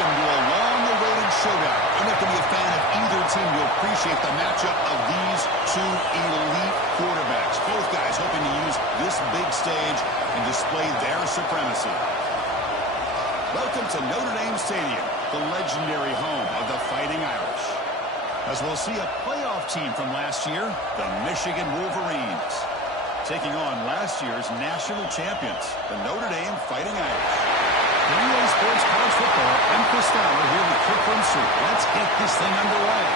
Welcome to a long-awaited showdown. You don't have to be a fan of either team to appreciate the matchup of these two elite quarterbacks. Both guys hoping to use this big stage and display their supremacy. Welcome to Notre Dame Stadium, the legendary home of the Fighting Irish. As we'll see a playoff team from last year, the Michigan Wolverines, taking on last year's national champions, the Notre Dame Fighting Irish. EA Sports College Football, I'm Chris Fowler here with Kirk Brunstrom. Let's get this thing underway.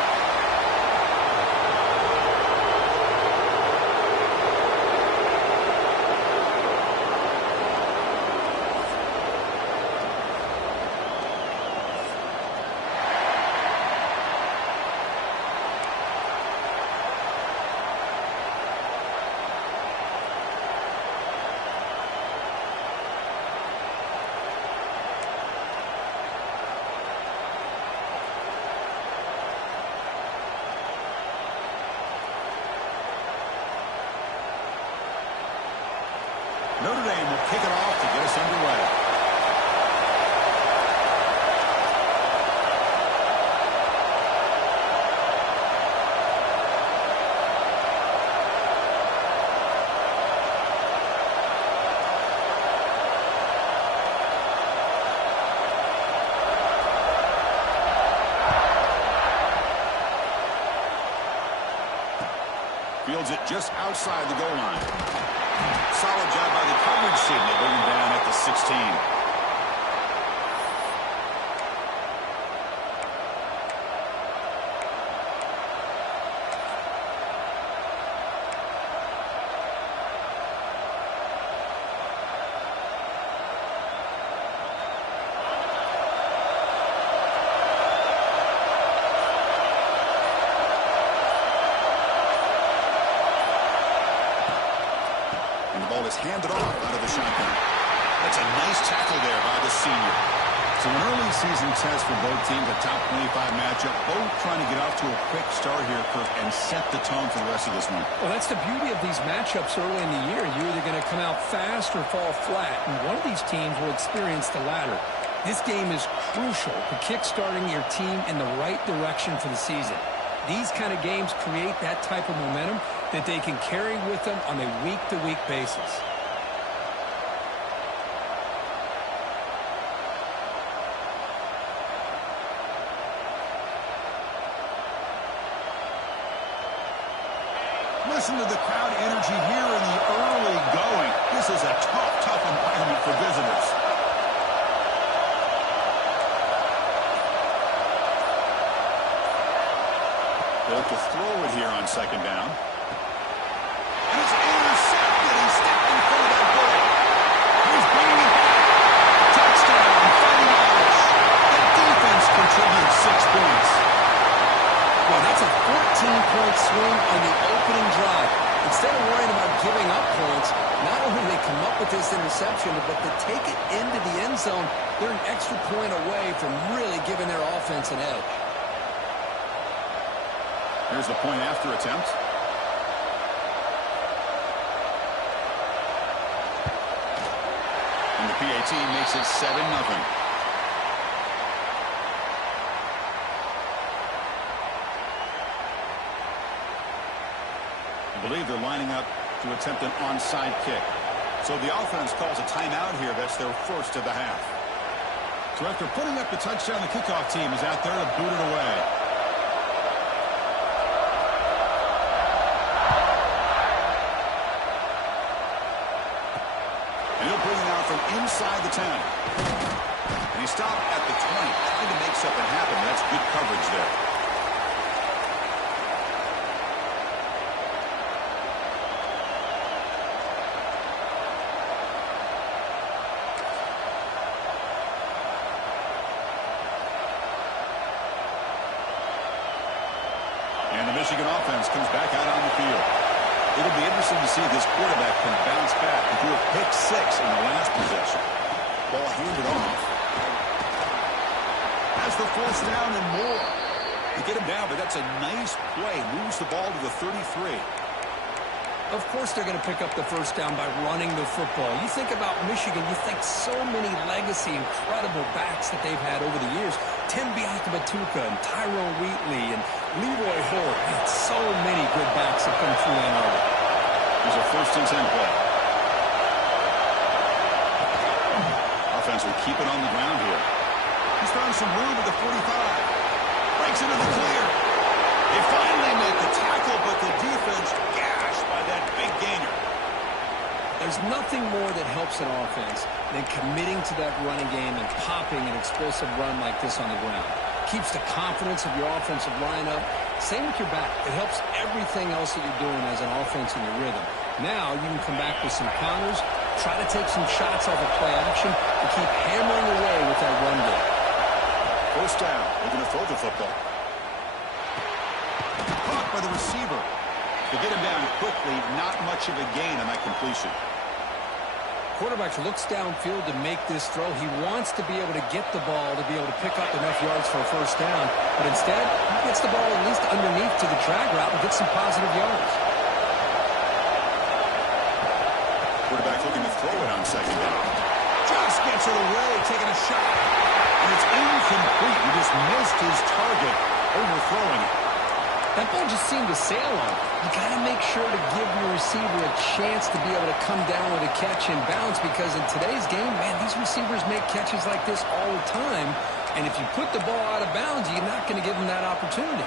Notre Dame will kick it off to get us underway. Fields it just outside the goal line. Solid job by the coverage team. They bring him down at the 16. Is handed off out of the shotgun. That's a nice tackle there by the senior. So an early season test for both teams, a top 25 matchup, both trying to get off to a quick start here, Kirk, and set the tone for the rest of this one. Well, that's the beauty of these matchups early in the year. You're either going to come out fast or fall flat, and one of these teams will experience the latter. This game is crucial for kick-starting your team in the right direction for the season. These kind of games create that type of momentum that they can carry with them on a week-to-week basis. Listen to the crowd energy here in the early going. This is a tough environment for visitors. They'll have to throw it here on second down. And it's intercepted. He stepped in front of that ball. He's bringing it back. Touchdown, Fighting Irish. The defense contributes 6 points. Well, that's a 14-point swing on the opening drive. Instead of worrying about giving up points, not only do they come up with this interception, but to take it into the end zone, they're an extra point away from really giving their offense an edge. Here's the point after attempt. And the PAT makes it 7-0. I believe they're lining up to attempt an onside kick. So the offense calls a timeout here. That's their first of the half. So after putting up the touchdown, the kickoff team is out there to boot it away. And he'll bring it out from inside the 10. And he stopped at the 20, trying to make something happen. That's good coverage there. And the Michigan offense comes back out on the field. It'll be interesting to see if this quarterback can bounce back and do a pick 6 in the last possession. Ball handed off. Has the first down and more. They get him down, but that's a nice play. Moves the ball to the 33. Of course they're going to pick up the first down by running the football. You think about Michigan, you think so many legacy, incredible backs that they've had over the years. Tim Biakabatuka and Tyrone Wheatley and Leroy Hort. Man, so many good backs have come through Ann Arbor. Here's a 1st and 10 play. Offense will keep it on the ground here. He's found some room at the 45. Breaks into the clear. They finally make the tackle, but the defense gashed by that big gainer. There's nothing more that helps an offense than committing to that running game and popping an explosive run like this on the ground. Keeps the confidence of your offensive line up. Same with your back. It helps everything else that you're doing as an offense in your rhythm. Now you can come back with some counters, try to take some shots off of play action, and keep hammering away with that run game. 1st down. They're going to throw the football. Caught by the receiver. To get him down quickly, not much of a gain on that completion. Quarterback looks downfield to make this throw. He wants to be able to get the ball to be able to pick up enough yards for a 1st down. But instead, he gets the ball at least underneath to the drag route and gets some positive yards. Quarterback looking to throw it on 2nd down. Just gets it away, taking a shot. And it's incomplete. He just missed his target, overthrowing it. That ball just seemed to sail on. You got to make sure to give your receiver a chance to be able to come down with a catch and bounce, because in today's game, man, these receivers make catches like this all the time. And if you put the ball out of bounds, you're not going to give them that opportunity.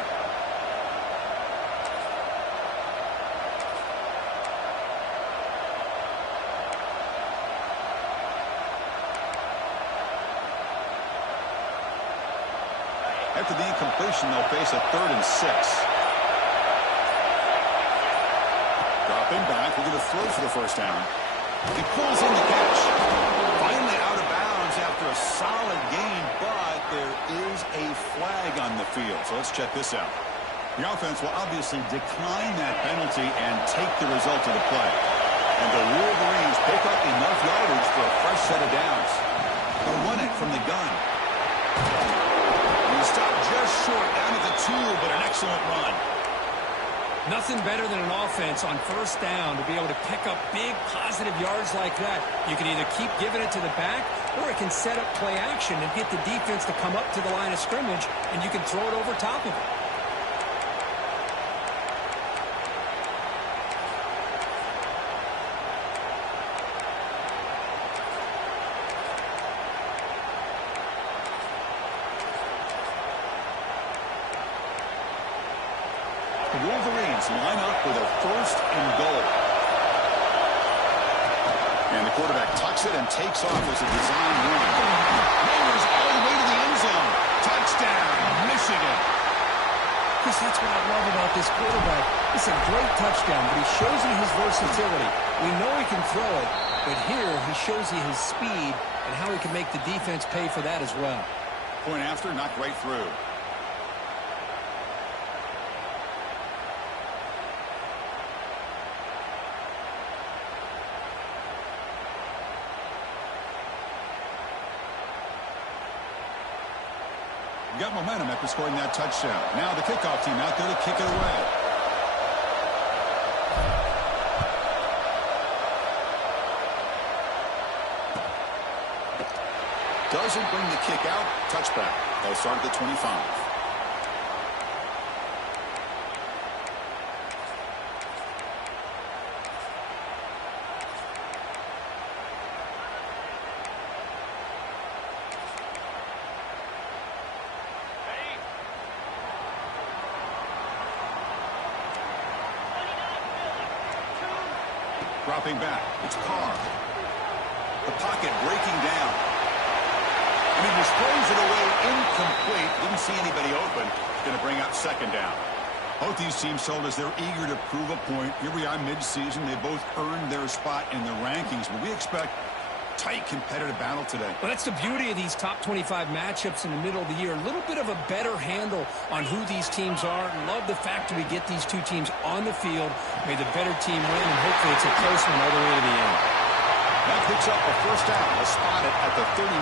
After the incompletion, they'll face a 3rd and 6. Dropping back, we're going to throw for the 1st down. He pulls in the catch. Finally out of bounds after a solid gain, but there is a flag on the field. So let's check this out. The offense will obviously decline that penalty and take the result of the play. And the Wolverines pick up enough yardage for a fresh set of downs. They'll run it from the gun. He stopped just short down at the 2, but an excellent run. Nothing better than an offense on 1st down to be able to pick up big positive yards like that. You can either keep giving it to the back, or it can set up play action and get the defense to come up to the line of scrimmage, and you can throw it over top of it. The Wolverines line up with a 1st and goal. And the quarterback tucks it and takes off as a design run. Mayors all the way to the end zone. Touchdown, Michigan. Chris, that's what I love about this quarterback. It's a great touchdown, but he shows you his versatility. We know he can throw it, but here he shows you his speed and how he can make the defense pay for that as well. Point after, knocked right through. Got momentum after scoring that touchdown. Now the kickoff team out there to kick it away. Doesn't bring the kick out. Touchback. They'll start at the 25. Dropping back. It's Carr. The pocket breaking down. And he just throws it away incomplete. Didn't see anybody open. Going to bring up 2nd down. Both these teams told us they're eager to prove a point. Here we are mid-season. They both earned their spot in the rankings. But we expect tight competitive battle today. Well, that's the beauty of these top 25 matchups in the middle of the year. A little bit of a better handle on who these teams are. Love the fact that we get these two teams on the field. May the better team win, and hopefully it's a close one all the way to the end. That picks up a 1st down. They'll spot it at the 39.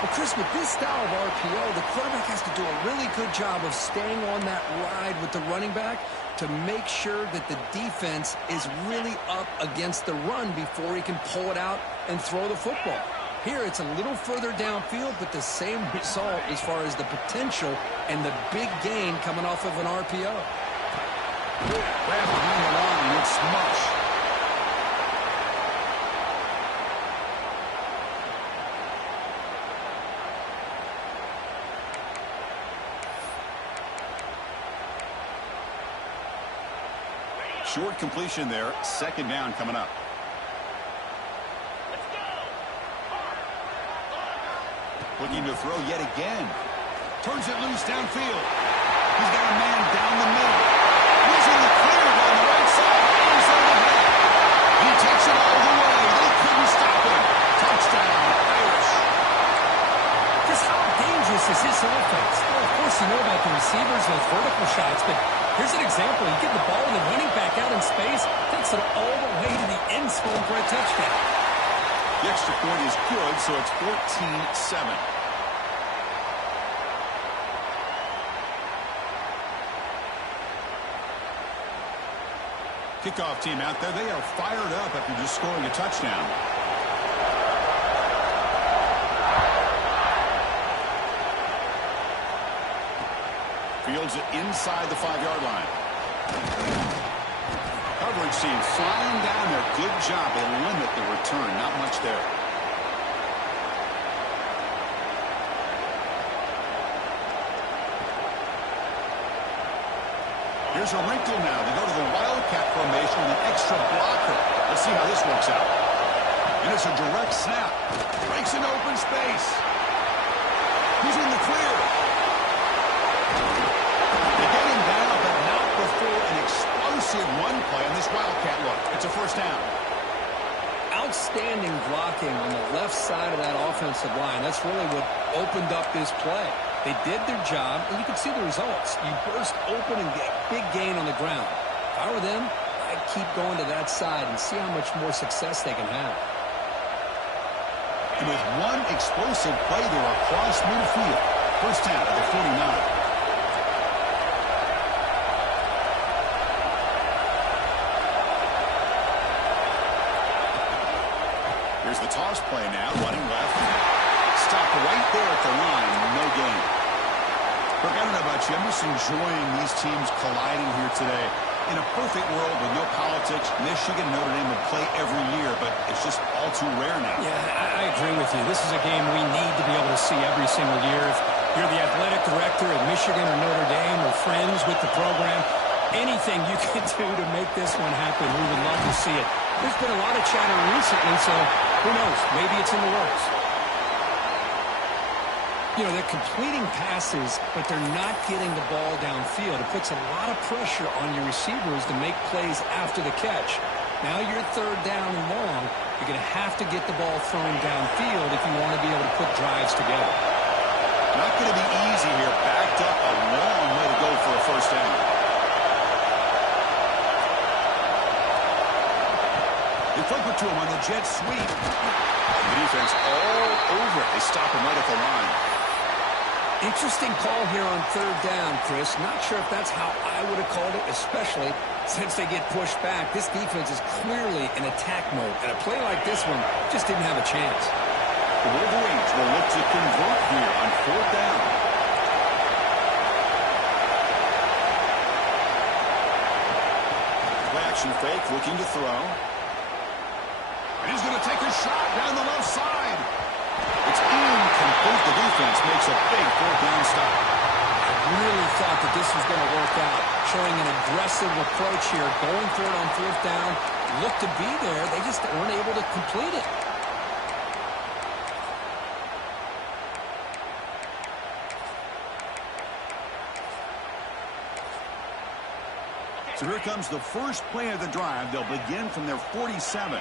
Well, Chris, with this style of RPO, the quarterback has to do a really good job of staying on that ride with the running back to make sure that the defense is really up against the run before he can pull it out and throw the football. Here, it's a little further downfield, but the same result as far as the potential and the big gain coming off of an RPO. Grab behind the line, it's much. Short completion there. Second down coming up. Looking to throw yet again. Turns it loose downfield. He's got a man down the middle. He's in the clear down the right side. He's on the head. He takes it all the way. They couldn't stop him. Touchdown, Irish. Just how dangerous is this offense? Well, of course, you know about the receivers, those vertical shots, but here's an example. You get the ball and the running back out in space, takes it all the way to the end zone for a touchdown. The extra point is good, so it's 14-7. Kickoff team out there. They are fired up after just scoring a touchdown. Fields it inside the 5-yard line. Coverage team flying down there. Good job. They limit the return. Not much there. Here's a wrinkle now. They go to the Wildcat formation with an extra blocker. Let's see how this works out. And it's a direct snap. Breaks an open space. He's in the clear. They get him down, but not before an explosive run play on this Wildcat look. It's a first down. Outstanding blocking on the left side of that offensive line. That's really what opened up this play. They did their job, and you can see the results. You burst open and get a big gain on the ground. If I were them, I'd keep going to that side and see how much more success they can have. And with one explosive play, they're across midfield. First down at the 49. Here's the toss play now, running left. Stopped right there at the line, no gain. Look, I don't know about you, I'm just enjoying these teams colliding here today. In a perfect world with no politics, Michigan, Notre Dame would play every year, but it's just all too rare now. Yeah, I agree with you. This is a game we need to be able to see every single year. If you're the athletic director at Michigan or Notre Dame or friends with the program, anything you can do to make this one happen, we would love to see it. There's been a lot of chatter recently, so who knows? Maybe it's in the works. You know, they're completing passes, but they're not getting the ball downfield. It puts a lot of pressure on your receivers to make plays after the catch. Now you're third down and long. You're going to have to get the ball thrown downfield if you want to be able to put drives together. Not going to be easy here. Backed up a long way to go for a first down. They flip it to him on the jet sweep. The defense all over it. They stop him right at the line. Interesting call here on third down, Chris. Not sure if that's how I would have called it, especially since they get pushed back. This defense is clearly in attack mode, and a play like this one just didn't have a chance. The Wolverines will look to convert here on fourth down. Play action fake, looking to throw. And he's going to take a shot down the left side. It's incomplete. The defense makes a big fourth down stop. I really thought that this was going to work out. Showing an aggressive approach here, going for it on fourth down. Looked to be there. They just weren't able to complete it. So here comes the first play of the drive. They'll begin from their 47.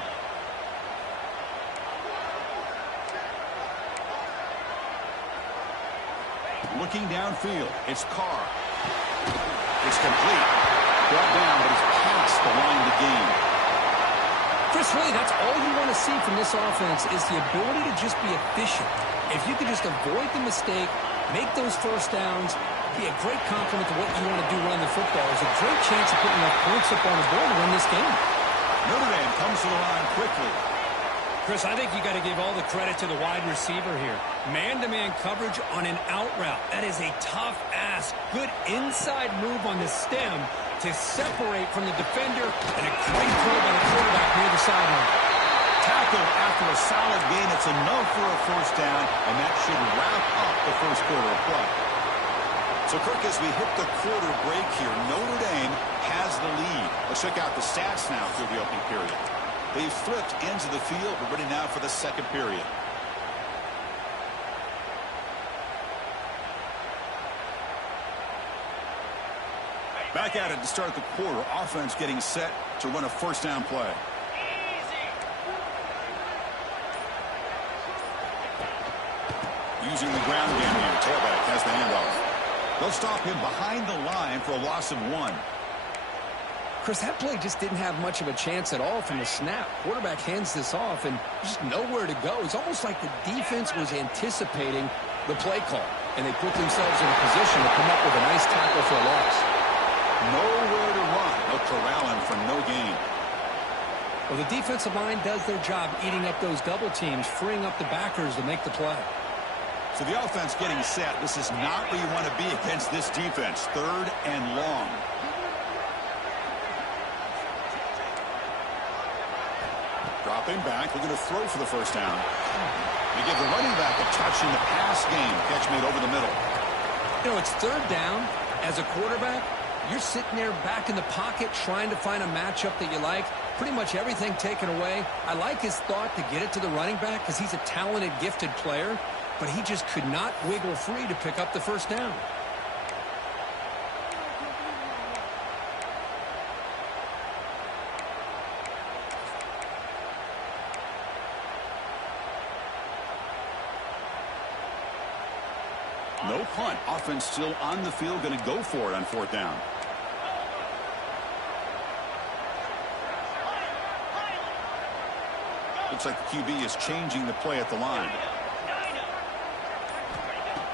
Looking downfield, it's Carr. It's complete. Brought down, but it's past the line to gain. Chris, really, that's all you want to see from this offense is the ability to just be efficient. If you could just avoid the mistake, make those first downs, be a great compliment to what you want to do running the football. There's a great chance of putting enough points up on the board to win this game. Notre Dame comes to the line quickly. Chris, I think you got to give all the credit to the wide receiver here. Man-to-man coverage on an out route. That is a tough ask. Good inside move on the stem to separate from the defender, and a great throw by the quarterback near the sideline. Tackle after a solid gain. It's enough for a first down, and that should wrap up the first quarter of play. So, Kirk, as we hit the quarter break here, Notre Dame has the lead. Let's check out the stats now through the opening period. They've flipped ends of the field. We're ready now for the second period. Back at it to start the quarter. Offense getting set to run a first down play. Using the ground game here. Tailback has the handoff. They'll stop him behind the line for a loss of 1. Chris, that play just didn't have much of a chance at all from the snap. Quarterback hands this off, and just nowhere to go. It's almost like the defense was anticipating the play call, and they put themselves in a position to come up with a nice tackle for a loss. Nowhere to run. They'll corral him for no gain. Well, the defensive line does their job eating up those double teams, freeing up the backers to make the play. So the offense getting set. This is not where you want to be against this defense. 3rd and long. Dropping back, looking to throw for the first down. They give the running back a touch in the pass game. Catch made over the middle. You know, it's 3rd down. As a quarterback, you're sitting there back in the pocket trying to find a matchup that you like. Pretty much everything taken away. I like his thought to get it to the running back because he's a talented, gifted player, but he just could not wiggle free to pick up the first down. No punt. Offense still on the field, going to go for it on 4th down. Looks like the QB is changing the play at the line.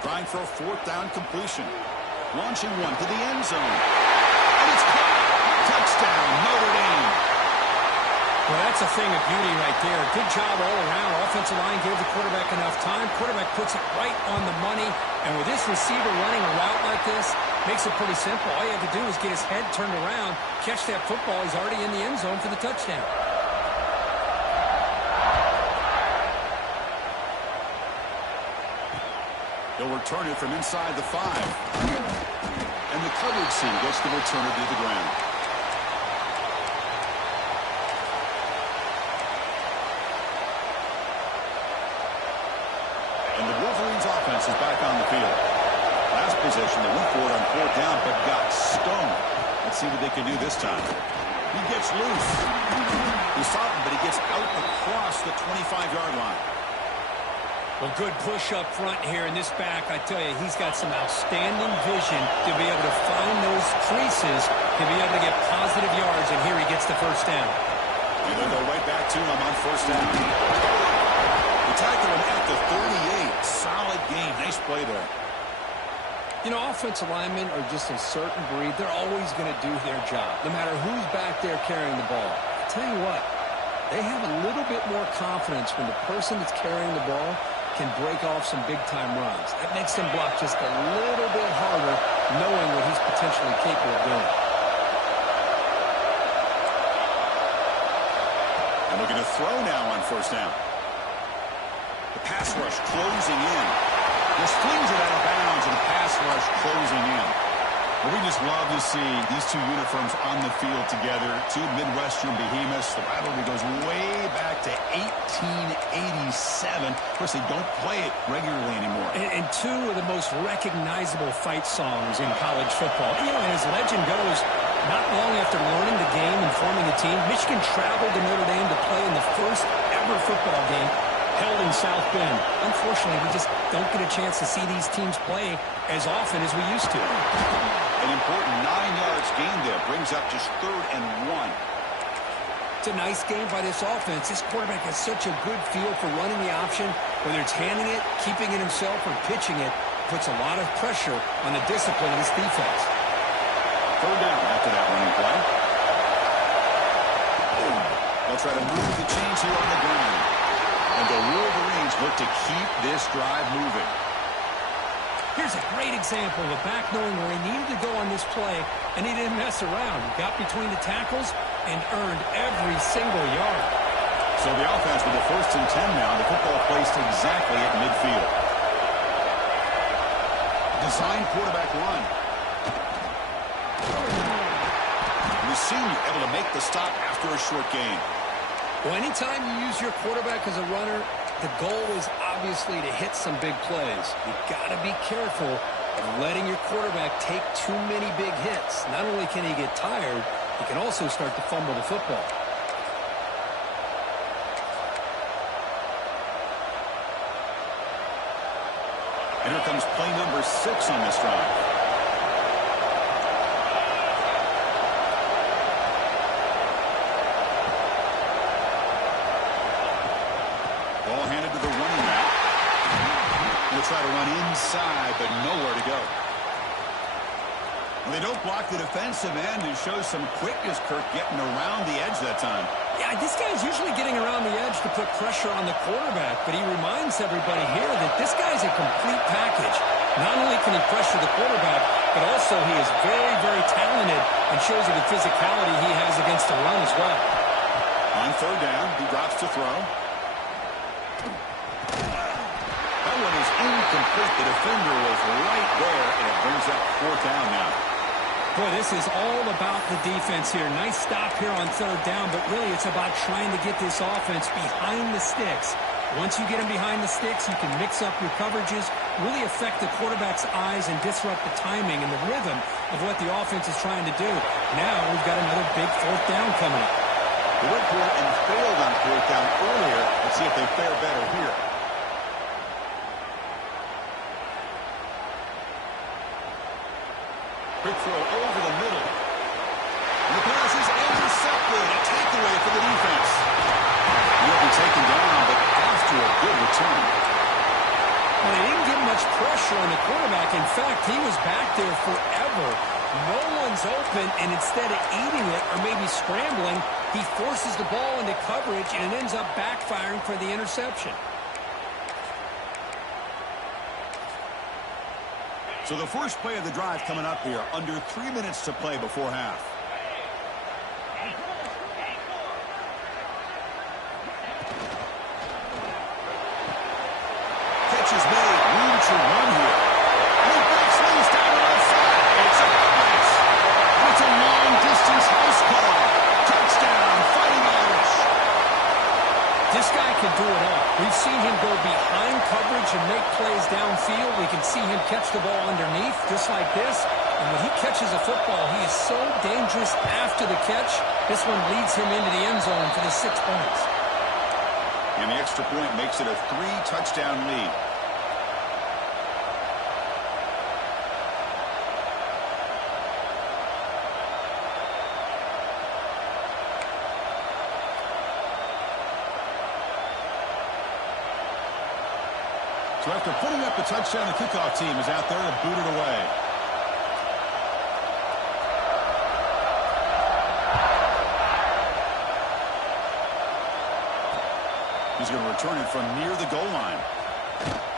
Trying for a 4th down completion. Launching one to the end zone. And it's caught. Touchdown, Notre Dame. Well, that's a thing of beauty right there. Good job all around. Offensive line gave the quarterback enough time. Quarterback puts it right on the money. And with this receiver running a route like this, makes it pretty simple. All you have to do is get his head turned around, catch that football. He's already in the end zone for the touchdown. They'll return it from inside the 5. And the coverage team gets the returner to the ground. And the Wolverines offense is back on the field. Last possession, they went for it on 4th down, but got stoned. Let's see what they can do this time. He gets loose. He stopped him, but he gets out across the 25-yard line. Well, good push up front here in this back. I tell you, he's got some outstanding vision to be able to find those creases, to be able to get positive yards, and here he gets the first down. And they'll go right back to him on 1st down. They tackle him at the 38. Solid game. Nice play there. You know, offensive linemen are just a certain breed. They're always going to do their job, no matter who's back there carrying the ball. I'll tell you what, they have a little bit more confidence when the person that's carrying the ball can break off some big-time runs. That makes them block just a little bit harder, knowing what he's potentially capable of doing. And looking to throw now on 1st down. The pass rush closing in. Just flings it out of bounds, and the pass rush closing in. Well, we just love to see these two uniforms on the field together. Two Midwestern behemoths. The rivalry goes way back to 1887. Of course, they don't play it regularly anymore. And two of the most recognizable fight songs in college football. You know, and as legend goes, not long after learning the game and forming a team, Michigan traveled to Notre Dame to play in the first ever football game held in South Bend. Unfortunately, we just don't get a chance to see these teams play as often as we used to. An important 9 yards gain there brings up just 3rd and 1. It's a nice game by this offense. This quarterback has such a good feel for running the option, whether it's handing it, keeping it himself, or pitching it. Puts a lot of pressure on the discipline of this defense. Third down after that running play. They'll try to move the chains here on the ground. And the Wolverines look to keep this drive moving. Here's a great example of a back knowing where he needed to go on this play, and he didn't mess around. He got between the tackles and earned every single yard. So the offense with the 1st and 10 now. The football placed exactly at midfield. Design quarterback run. The senior able to make the stop after a short gain. Well, anytime you use your quarterback as a runner, the goal is obviously to hit some big plays. You've got to be careful of letting your quarterback take too many big hits. Not only can he get tired, he can also start to fumble the football. And here comes play number 6 on this drive. Ball handed to the running back. He'll try to run inside, but nowhere to go. Well, they don't block the defensive end and show some quickness, Kirk, getting around the edge that time. Yeah, this guy's usually getting around the edge to put pressure on the quarterback, but he reminds everybody here that this guy's a complete package. Not only can he pressure the quarterback, but also he is very, very talented and shows you the physicality he has against the run as well. On third down, he drops to throw. That one is incomplete. The defender was right there, and it brings up 4th down now. Boy, this is all about the defense here. Nice stop here on third down, but really it's about trying to get this offense behind the sticks. Once you get him behind the sticks, you can mix up your coverages, really affect the quarterback's eyes and disrupt the timing and the rhythm of what the offense is trying to do. Now we've got another big 4th down coming up. They went for it and failed on 4th down earlier. Let's see if they fare better here. Quick throw over the middle. And the pass is intercepted. A takeaway for the defense. He'll be taken down, but after a good return. Well, they didn't get much pressure on the quarterback. In fact, he was back there forever. No one's open, and instead of eating it or maybe scrambling, he forces the ball into coverage, and it ends up backfiring for the interception. So the first play of the drive coming up here, under 3 minutes to play before half. Catch is made, room to run here. And he breaks loose down the left side. It's a pass. And it's a long-distance house call. Touchdown, Fighting Irish. This guy can do it all. We've seen him go behind coverage and make plays downfield. We can see him catch the ball underneath, just like this. And when he catches a football, he is so dangerous after the catch. This one leads him into the end zone for the 6 points. And the extra point makes it a 3-touchdown lead. So after putting up the touchdown, the kickoff team is out there to boot it away. He's going to return it from near the goal line.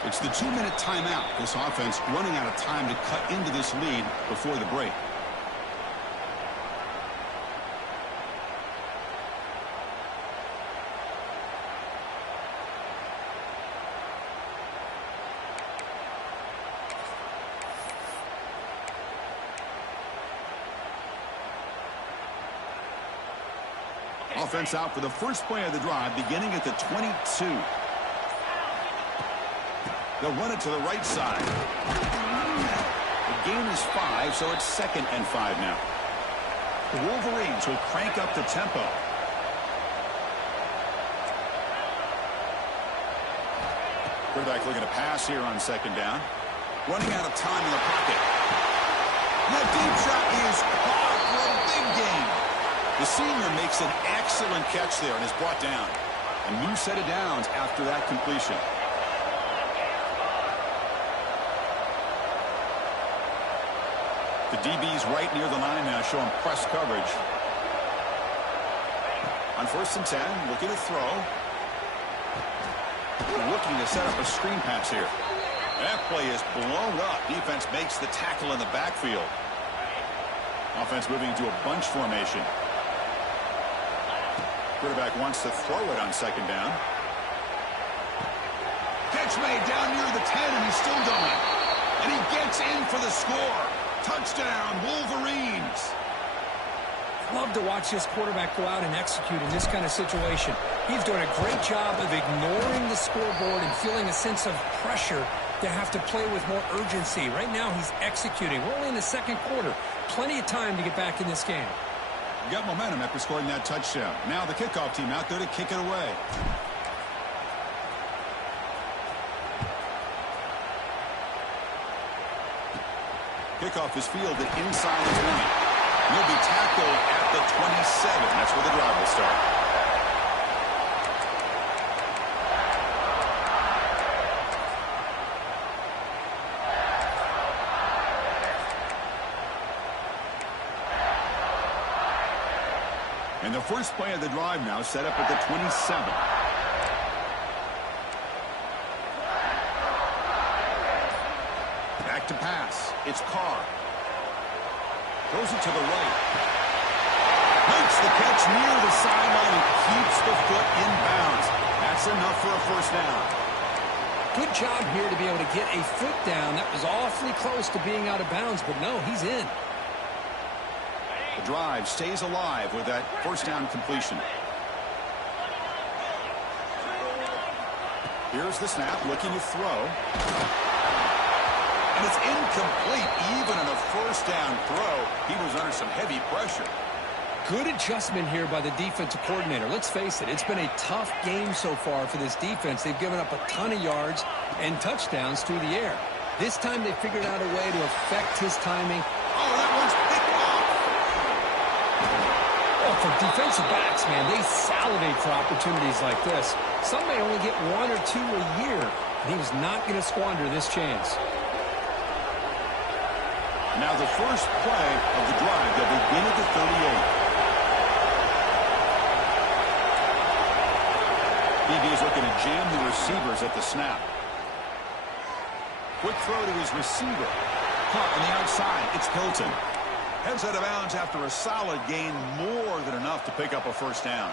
It's the 2-minute timeout. This offense running out of time to cut into this lead before the break. Offense out for the first play of the drive, beginning at the 22. They'll run it to the right side. The gain is 5, so it's 2nd and 5 now. The Wolverines will crank up the tempo. Quarterback looking to pass here on 2nd down. Running out of time in the pocket. And that deep shot is caught for a big gain. The senior makes an excellent catch there and is brought down. A new set of downs after that completion. The DB's right near the line now, showing press coverage. On 1st and 10, looking to throw. Looking to set up a screen pass here. That play is blown up. Defense makes the tackle in the backfield. Offense moving into a bunch formation. Quarterback wants to throw it on 2nd down. Catch made down near the 10, and he's still going. And he gets in for the score. Touchdown, Wolverines. Love to watch this quarterback go out and execute in this kind of situation. He's doing a great job of ignoring the scoreboard and feeling a sense of pressure to have to play with more urgency. Right now, he's executing. We're only in the 2nd quarter. Plenty of time to get back in this game. You got momentum after scoring that touchdown. Now the kickoff team out there to kick it away. Kickoff is fielded inside the 20. He'll be tackled at the 27. That's where the drive will start. And the first play of the drive now set up at the 27. Back to pass. It's Carr. Throws it to the right. Makes the catch near the sideline and keeps the foot in bounds. That's enough for a 1st down. Good job here to be able to get a foot down. That was awfully close to being out of bounds, but no, he's in. The drive stays alive with that 1st down completion. Here's the snap, looking to throw. And it's incomplete. Even on a 1st down throw, he was under some heavy pressure. Good adjustment here by the defensive coordinator. Let's face it, it's been a tough game so far for this defense. They've given up a ton of yards and touchdowns through the air. This time they figured out a way to affect his timing. Oh, that one's picked off. Oh, for defensive backs, man, they salivate for opportunities like this. Some may only get 1 or 2 a year, and he was not going to squander this chance. Now the first play of the drive, they'll begin at the 38. DB is looking to jam the receivers at the snap. Quick throw to his receiver. Caught on the outside. It's Hilton. Heads out of bounds after a solid gain, more than enough to pick up a 1st down.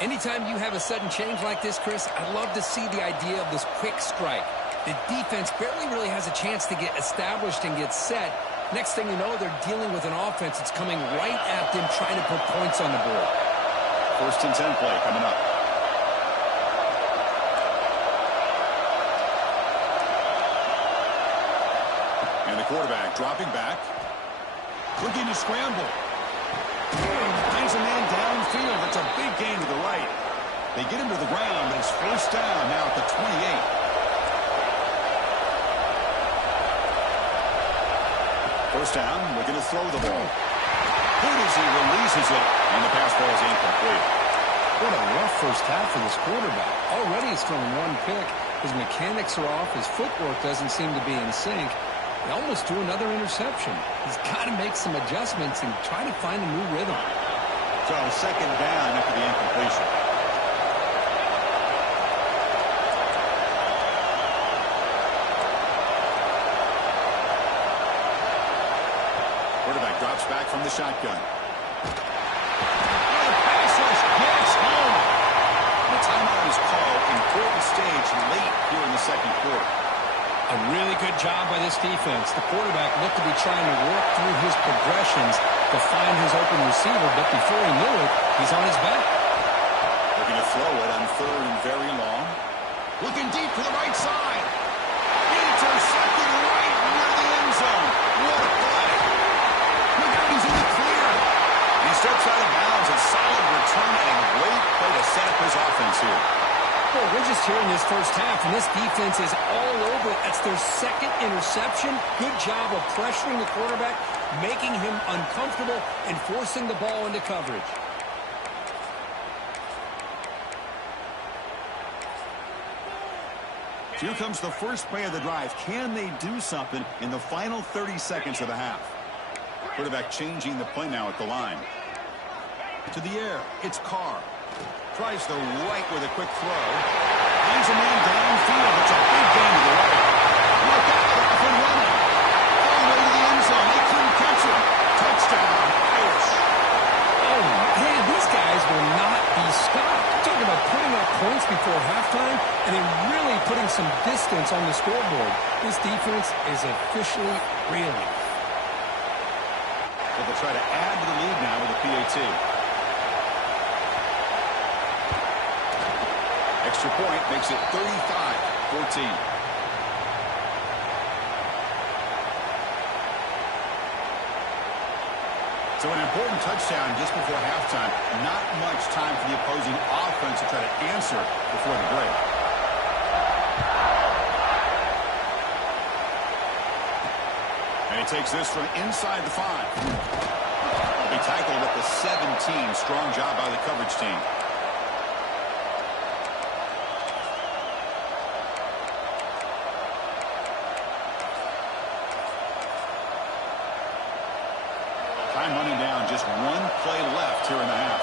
Anytime you have a sudden change like this, Chris, I love to see the idea of this quick strike. The defense barely really has a chance to get established and get set. Next thing you know, they're dealing with an offense that's coming right at them, trying to put points on the board. 1st and 10 play coming up. And the quarterback dropping back. Looking to scramble. Finds a man downfield. That's a big gain to the right. They get him to the ground, but it's 1st down now at the 28. 1st down, looking to throw the ball. Good as he releases it, and the pass ball is incomplete. What a rough 1st half for this quarterback. Already he's thrown 1 pick. His mechanics are off. His footwork doesn't seem to be in sync. He almost threw another interception. He's got to make some adjustments and try to find a new rhythm. So 2nd down after the incompletion. Quarterback drops back from the shotgun. Oh, pass rush gets home. The timeout is called. Important stage late here in the 2nd quarter. A really good job by this defense. The quarterback looked to be trying to work through his progressions to find his open receiver, but before he knew it, he's on his back. Looking to throw it on 3rd and very long. Looking deep to the right side. Intercepted right near the end zone. What a play. Look out, he's in the clear. He steps out of bounds. A solid return and a great play to set up his offense here. Well, we're just here in this 1st half, and this defense is all over it. That's their 2nd interception. Good job of pressuring the quarterback. making him uncomfortable and forcing the ball into coverage. Here comes the first play of the drive. Can they do something in the final 30 seconds of the half? Quarterback changing the play now at the line. To the air, it's Carr. Tries the right with a quick throw. Finds a man downfield. It's a big gain to the right. Look out, off and running. All the way to the end zone. They couldn't catch him. Touchdown, Irish. Oh, man, these guys will not be stopped. Talking about putting up points before halftime and then really putting some distance on the scoreboard. This defense is officially reeling. But they'll try to add to the lead now with a PAT. Extra point makes it 35-14. So an important touchdown just before halftime. Not much time for the opposing offense to try to answer before the break. And he takes this from inside the 5. He tackled at the 17. Strong job by the coverage team. Time running down, just one play left here in the half.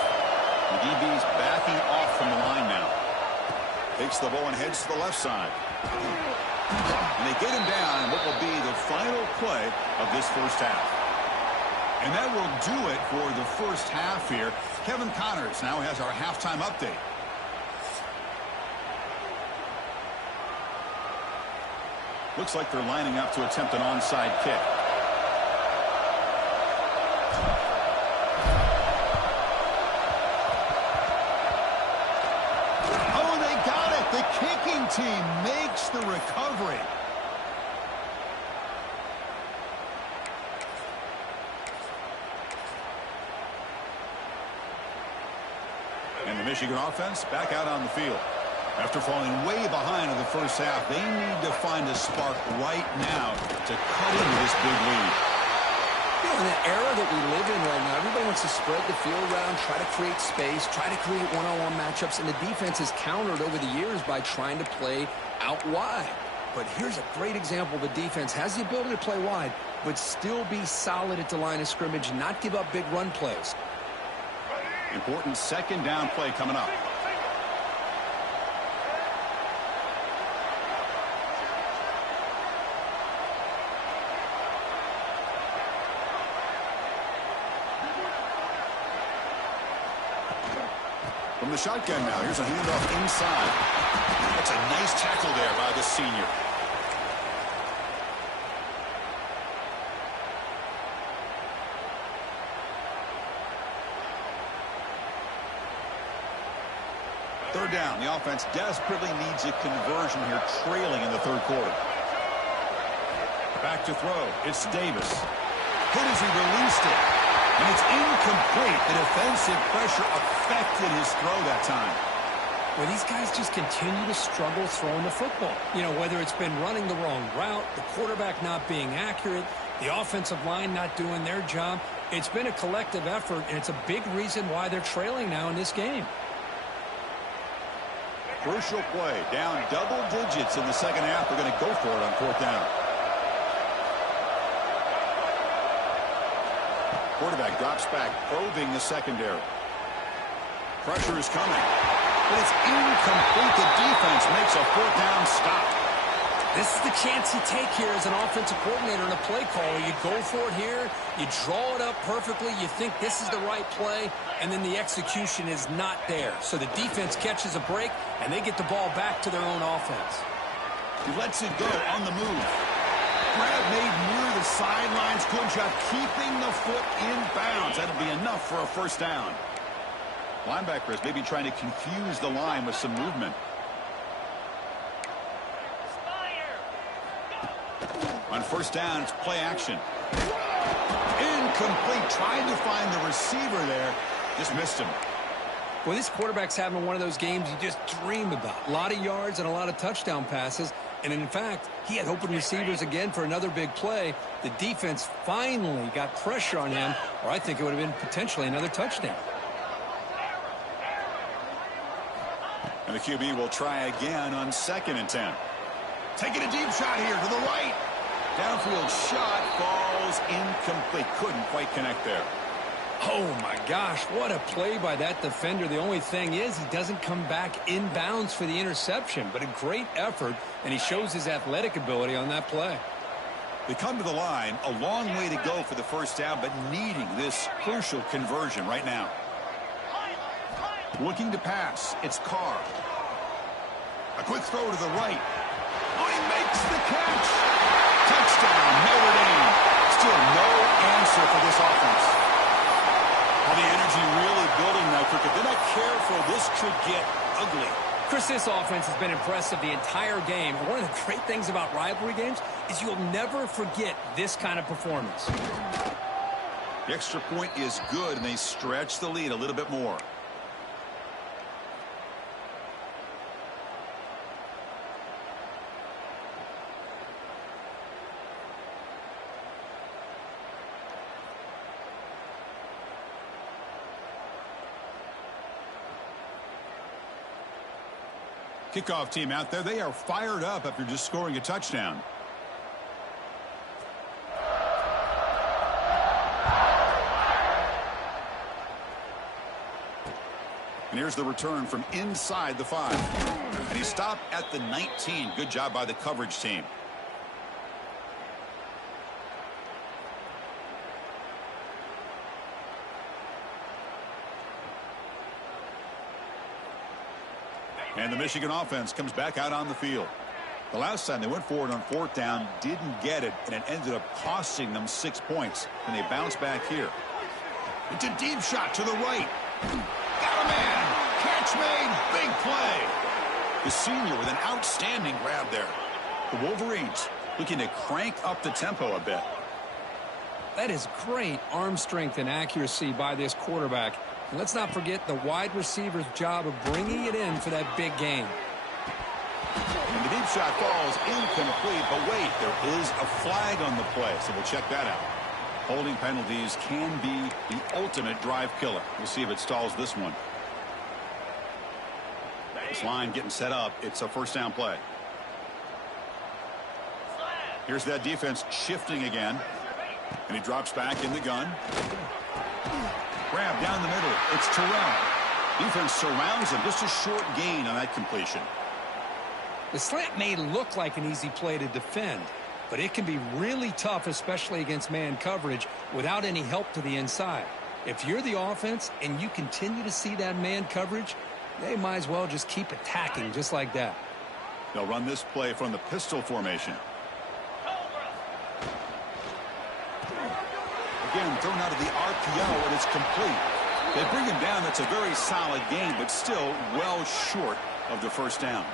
The DB's backing off from the line now. Takes the ball and heads to the left side. And they get him down in what will be the final play of this first half. And that will do it for the first half here. Kevin Connors now has our halftime update. Looks like they're lining up to attempt an onside kick. Kicking team makes the recovery. And the Michigan offense back out on the field. After falling way behind in the first half, they need to find a spark right now to cut into this big lead. You know, in the era that we live in right now, everybody wants to spread the field around, try to create space, try to create one-on-one matchups, and the defense has countered over the years by trying to play out wide. But here's a great example. The defense has the ability to play wide, but still be solid at the line of scrimmage, not give up big run plays. Important second down play coming up. From the shotgun now, here's a handoff inside. That's a nice tackle there by the senior. Third down, the offense desperately needs a conversion here, trailing in the third quarter. Back to throw, it's Davis. Hit as he released it. And it's incomplete. The defensive pressure affected his throw that time. Well, these guys just continue to struggle throwing the football. You know, whether it's been running the wrong route, the quarterback not being accurate, the offensive line not doing their job. It's been a collective effort, and it's a big reason why they're trailing now in this game. Crucial play. Down double digits in the second half. They're going to go for it on fourth down. Quarterback drops back, probing the secondary. Pressure is coming. But it's incomplete. The defense makes a fourth down stop. This is the chance you take here as an offensive coordinator and a play caller. You go for it here. You draw it up perfectly. You think this is the right play, and then the execution is not there. So the defense catches a break, and they get the ball back to their own offense. He lets it go on the move. Grab made near the sidelines. Good job keeping the foot in bounds. That'll be enough for a first down. Linebacker is maybe trying to confuse the line with some movement. On first down, it's play action. Incomplete. Tried to find the receiver there. Just missed him. Well, this quarterback's having one of those games you just dream about. A lot of yards and a lot of touchdown passes. And in fact, he had open receivers again for another big play. The defense finally got pressure on him, or I think it would have been potentially another touchdown. And the QB will try again on 2nd and 10. Taking a deep shot here to the right. Downfield shot falls incomplete. Couldn't quite connect there. Oh, my gosh, what a play by that defender. The only thing is he doesn't come back inbounds for the interception, but a great effort, and he shows his athletic ability on that play. They come to the line, a long way to go for the first down, but needing this crucial conversion right now. Looking to pass, it's Carr. A quick throw to the right. Oh, he makes the catch. Touchdown, Notre Dame. Still no answer for this offense. Well, the energy really building now, Cricket. They're not careful. This could get ugly. Chris, this offense has been impressive the entire game. And one of the great things about rivalry games is you'll never forget this kind of performance. The extra point is good, and they stretch the lead a little bit more. Kickoff team out there, they are fired up after just scoring a touchdown. And here's the return from inside the 5. And he stopped at the 19. Good job by the coverage team. And the Michigan offense comes back out on the field. The last time they went forward on 4th down, didn't get it, and it ended up costing them 6 points. And they bounce back here. It's a deep shot to the right. Got a man. Catch made. Big play. The senior with an outstanding grab there. The Wolverines looking to crank up the tempo a bit. That is great arm strength and accuracy by this quarterback. And let's not forget the wide receiver's job of bringing it in for that big game. And the deep shot falls incomplete, but wait, there is a flag on the play, so we'll check that out. Holding penalties can be the ultimate drive killer. We'll see if it stalls this one. This line getting set up. It's a first down play. Here's that defense shifting again. And he drops back in the gun. Grab down the middle. It's Terrell. Defense surrounds him. Just a short gain on that completion. The slant may look like an easy play to defend, but it can be really tough, especially against man coverage, without any help to the inside. If you're the offense and you continue to see that man coverage, they might as well just keep attacking just like that. They'll run this play from the pistol formation. Again, thrown out of the RPO, and it's complete. They bring him down. That's a very solid game, but still well short of the first down.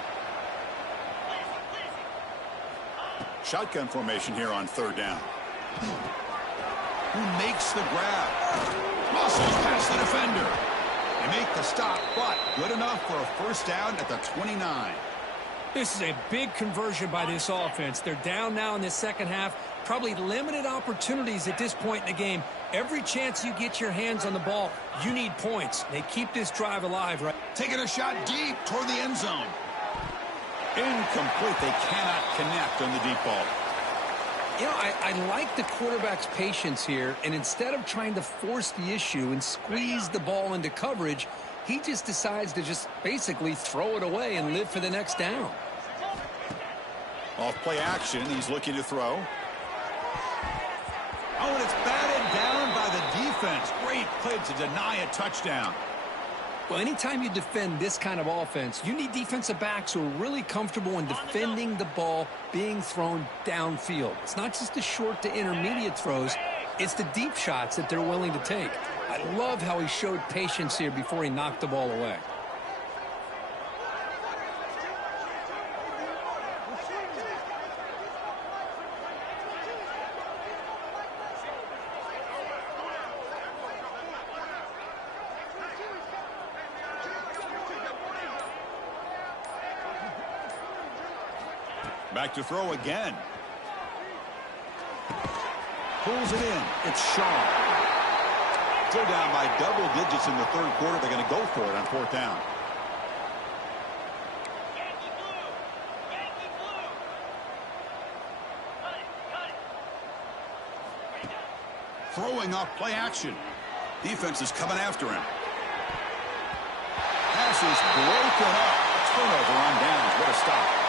Shotgun formation here on 3rd down. Who makes the grab? Muscles past the defender. They make the stop, but good enough for a first down at the 29. This is a big conversion by this offense. They're down now in the second half. Probably limited opportunities at this point in the game. Every chance you get your hands on the ball, you need points. They keep this drive alive, right? Taking a shot deep toward the end zone. Incomplete. They cannot connect on the deep ball. You know, I like the quarterback's patience here, and instead of trying to force the issue and squeeze the ball into coverage, he just decides to just basically throw it away and live for the next down. Off play action, he's looking to throw. Oh, and it's batted down by the defense. Great play to deny a touchdown. Well, anytime you defend this kind of offense, you need defensive backs who are really comfortable in defending the ball being thrown downfield. It's not just the short to intermediate throws. It's the deep shots that they're willing to take. I love how he showed patience here before he knocked the ball away. Back to throw again. Pulls it in. It's Shaw. Still down by double digits in the third quarter. They're going to go for it on fourth down. Throwing off play action. Defense is coming after him. Pass is broken up. Turnover on downs. What a stop.